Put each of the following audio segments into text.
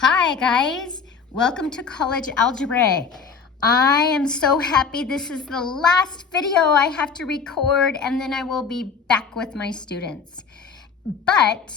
Hi guys, welcome to College Algebra. I am so happy this is the last video I have to record and then I will be back with my students. But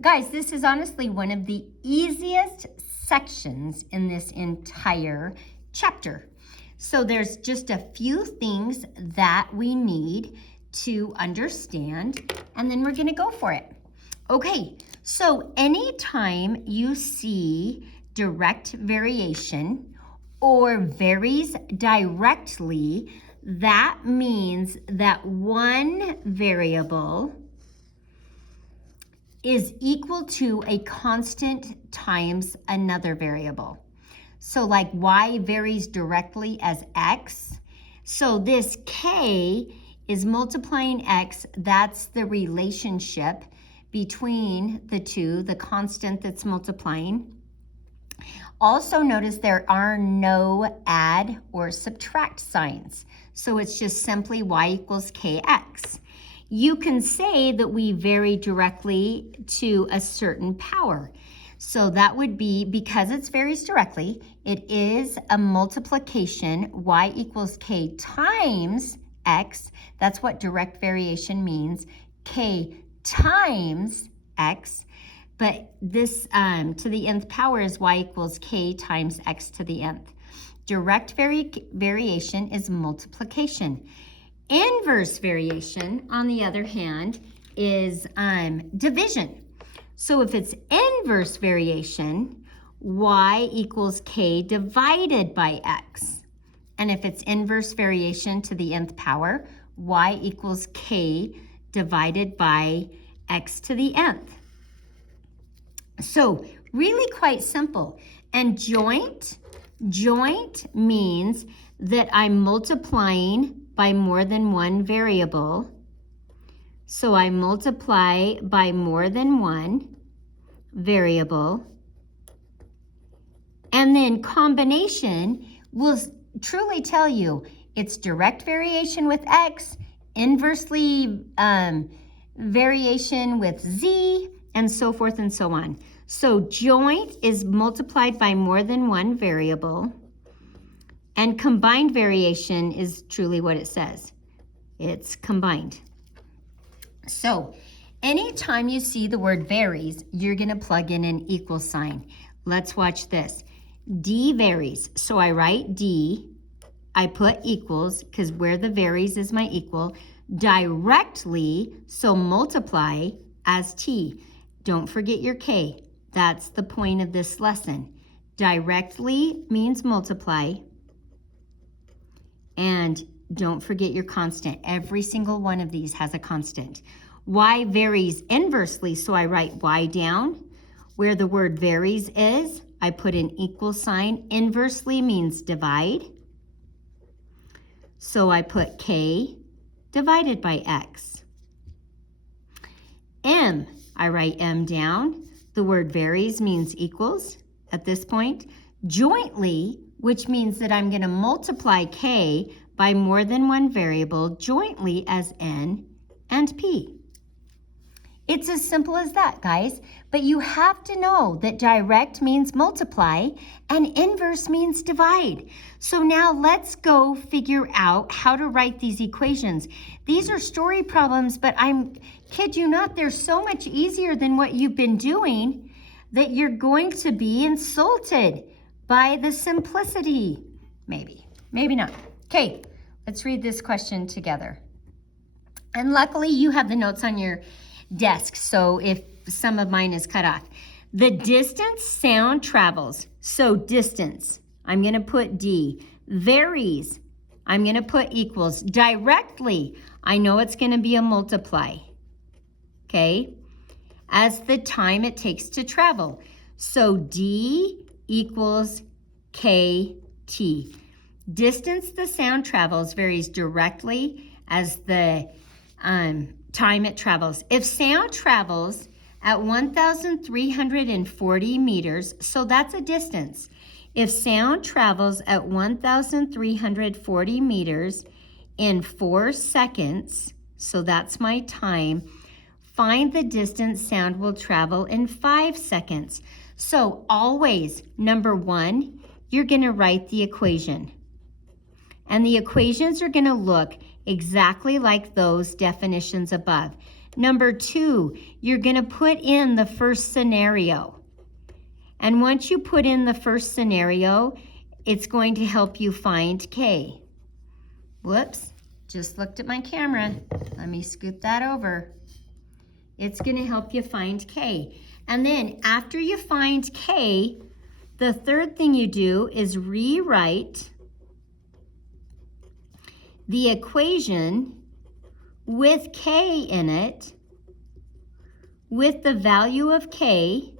guys, this is honestly one of the easiest sections in this entire chapter. So there's just a few things that we need to understand and then we're gonna go for it. Okay, so anytime you see direct variation or varies directly, that means that one variable is equal to a constant times another variable. So like y varies directly as x. So this k is multiplying x, that's the relationship between the two, the constant that's multiplying. Also notice there are no add or subtract signs. So it's just simply y equals kx. You can say that we vary directly to a certain power. So that would be, because it varies directly, it is a multiplication, y equals k times x. That's what direct variation means, k times x, but this to the nth power is y equals k times x to the nth. Direct variation is multiplication. Inverse variation, on the other hand, is division. So if it's inverse variation, y equals k divided by x. And if it's inverse variation to the nth power, y equals k divided by x to the nth. So really quite simple. And joint means that I'm multiplying by more than one variable. So I multiply by more than one variable. And then combination will truly tell you it's direct variation with x, inversely variation with z, and so forth and so on. So joint is multiplied by more than one variable, and combined variation is truly what it says. It's combined. So anytime you see the word varies, you're gonna plug in an equal sign. Let's watch this. D varies, so I write D, I put equals, because where the varies is my equal, directly, so multiply as T. Don't forget your K. That's the point of this lesson. Directly means multiply, and don't forget your constant. Every single one of these has a constant. Y varies inversely, so I write Y down. Where the word varies is, I put an equal sign. Inversely means divide. So I put K divided by X. M, I write M down. The word varies means equals at this point. Jointly, which means that I'm going to multiply K by more than one variable jointly as N and P. It's as simple as that, guys. But you have to know that direct means multiply and inverse means divide. So now let's go figure out how to write these equations. These are story problems, but kid you not, they're so much easier than what you've been doing that you're going to be insulted by the simplicity. Maybe not. Okay, let's read this question together. And luckily you have the notes on your desk, so if some of mine is cut off. The distance sound travels, so distance, I'm going to put D. Varies, I'm going to put equals. Directly, I know it's going to be a multiply, okay, as the time it takes to travel. So D equals KT. Distance the sound travels varies directly as the time it travels. If sound travels at 1,340 meters, so that's a distance. If sound travels at 1,340 meters in 4 seconds, so that's my time, Find the distance sound will travel in 5 seconds. So always, number 1, you're going to write the equation. And the equations are going to look exactly like those definitions above. Number 2, you're going to put in the first scenario. And once you put in the first scenario, it's going to help you find K. Whoops, just looked at my camera. Let me scoot that over. It's going to help you find K. And then after you find K, the third thing you do is rewrite the equation with K in it, with the value of K,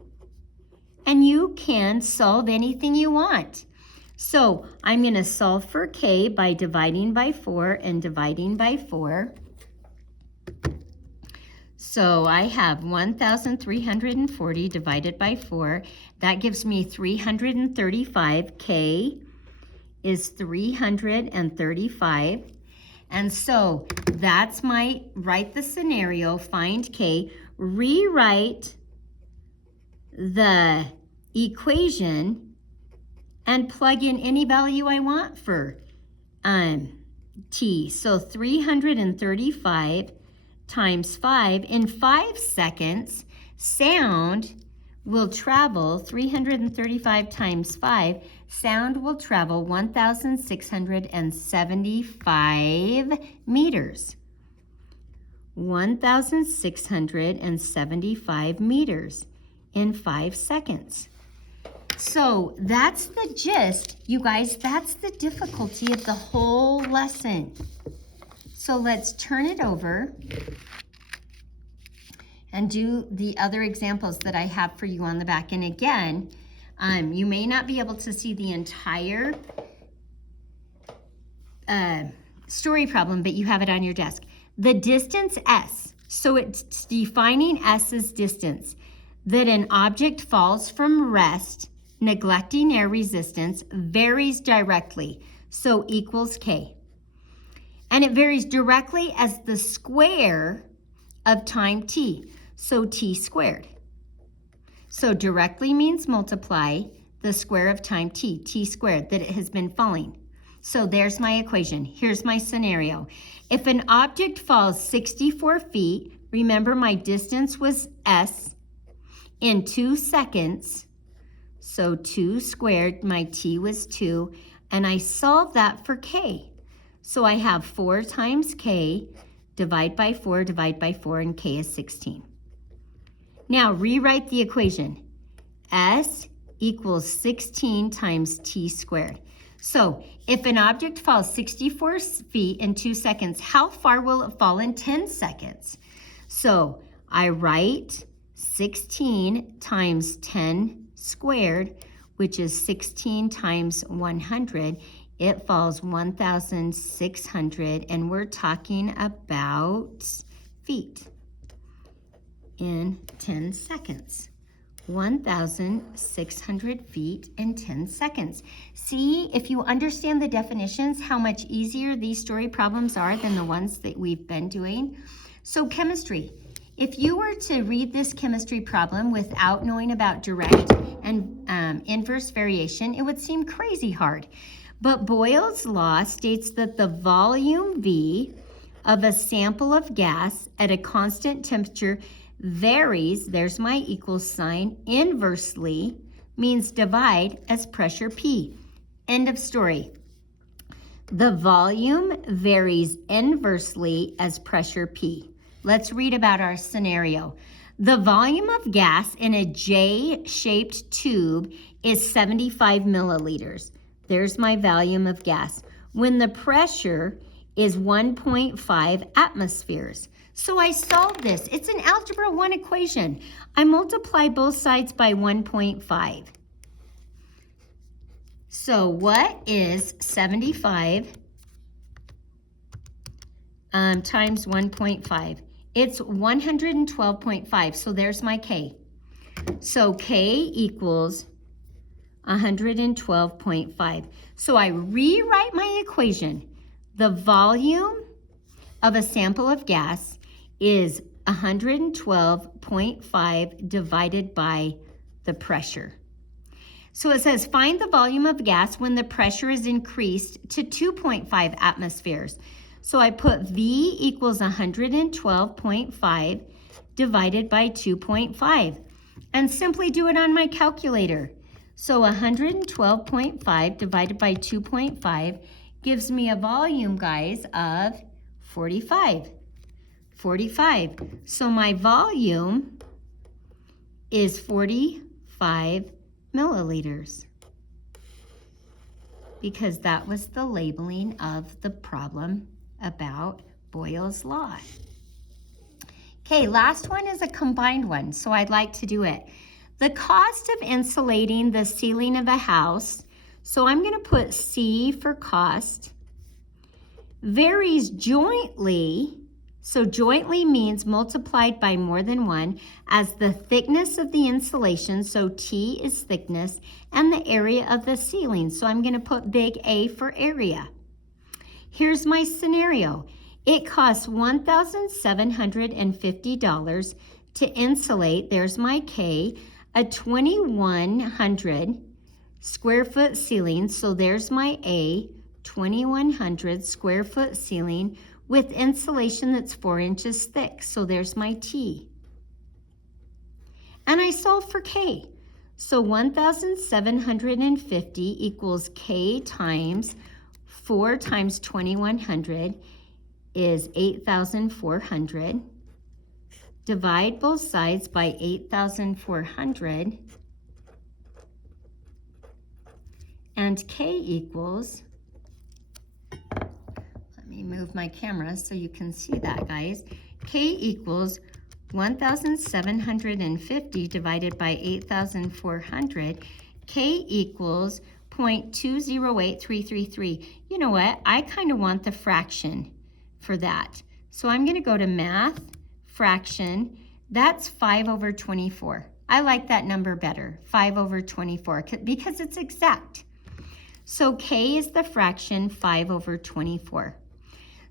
and you can solve anything you want. So I'm going to solve for K by dividing by 4 and dividing by 4. So I have 1,340 divided by 4. That gives me 335. K is 335. And so that's my, write the scenario, find K, rewrite the equation, and plug in any value I want for T. So 335 times 5. In 5 seconds, sound will travel 335 times 5. Sound will travel 1,675 meters. 1,675 meters in 5 seconds. So that's the gist, you guys. That's the difficulty of the whole lesson. So let's turn it over and do the other examples that I have for you on the back. And again, you may not be able to see the entire story problem, but you have it on your desk. The distance S, so it's defining S as distance, that an object falls from rest, neglecting air resistance, varies directly, so equals K. And it varies directly as the square of time T, so T squared. So directly means multiply the square of time T, T squared, that it has been falling. So there's my equation. Here's my scenario. If an object falls 64 feet, remember my distance was S, in 2 seconds, so 2 squared, my T was 2, and I solve that for K. So I have 4 times K, divide by 4, and K is 16. Now rewrite the equation. S equals 16 times T squared. So if an object falls 64 feet in 2 seconds, how far will it fall in 10 seconds? So I write 16 times 10 squared, which is 16 times 100. It falls 1,600, and we're talking about feet in 10 seconds. 1,600 feet in 10 seconds. See, if you understand the definitions, how much easier these story problems are than the ones that we've been doing. So chemistry. If you were to read this chemistry problem without knowing about direct and inverse variation, it would seem crazy hard. But Boyle's law states that the volume V of a sample of gas at a constant temperature varies, there's my equal sign, inversely, means divide, as pressure P. End of story. The volume varies inversely as pressure P. Let's read about our scenario. The volume of gas in a J-shaped tube is 75 milliliters. There's my volume of gas. When the pressure is 1.5 atmospheres. So I solve this. It's an Algebra 1 equation. I multiply both sides by 1.5. So what is 75 times 1.5? It's 112.5. So there's my K. So K equals 112.5. So I rewrite my equation. The volume of a sample of gas is 112.5 divided by the pressure. So it says, find the volume of gas when the pressure is increased to 2.5 atmospheres. So I put V equals 112.5 divided by 2.5 and simply do it on my calculator. So 112.5 divided by 2.5 gives me a volume, guys, of 45. 45. So my volume is 45 milliliters, because that was the labeling of the problem about Boyle's law. Okay, last one is a combined one, so I'd like to do it. The cost of insulating the ceiling of a house, so I'm going to put C for cost, varies jointly. So jointly means multiplied by more than one, as the thickness of the insulation, so T is thickness, and the area of the ceiling. So I'm going to put big A for area. Here's my scenario. It costs $1,750 to insulate, there's my K, a 2,100 square foot ceiling, so there's my A, 2,100 square foot ceiling, with insulation that's 4 inches thick. So there's my T. And I solve for K. So 1,750 equals K times 4 times 2,100 is 8,400. Divide both sides by 8,400. And K equals, move my camera so you can see that, guys. K equals 1,750 divided by 8,400. K equals 0.208333. You know what? I kind of want the fraction for that. So I'm going to go to math, fraction. That's 5 over 24. I like that number better, 5 over 24, because it's exact. So K is the fraction 5 over 24.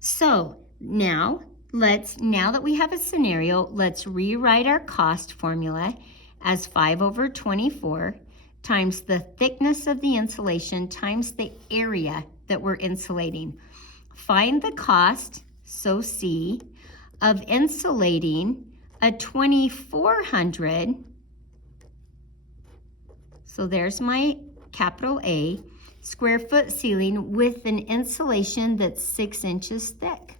So now that we have a scenario, let's rewrite our cost formula as 5 over 24 times the thickness of the insulation times the area that we're insulating. Find the cost, so C, of insulating a 2,400, so there's my capital A, square foot ceiling with an insulation that's 6 inches thick.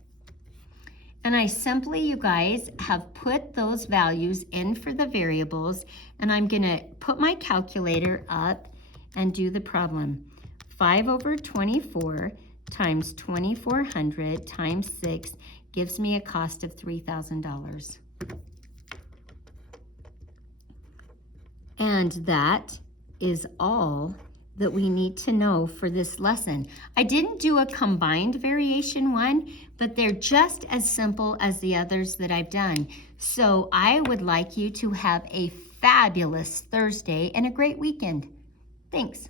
And I simply, you guys, have put those values in for the variables, and I'm going to put my calculator up and do the problem. 5 over 24 times 2,400 times 6 gives me a cost of $3,000. And that is all that we need to know for this lesson. I didn't do a combined variation one, but they're just as simple as the others that I've done. So I would like you to have a fabulous Thursday and a great weekend. Thanks.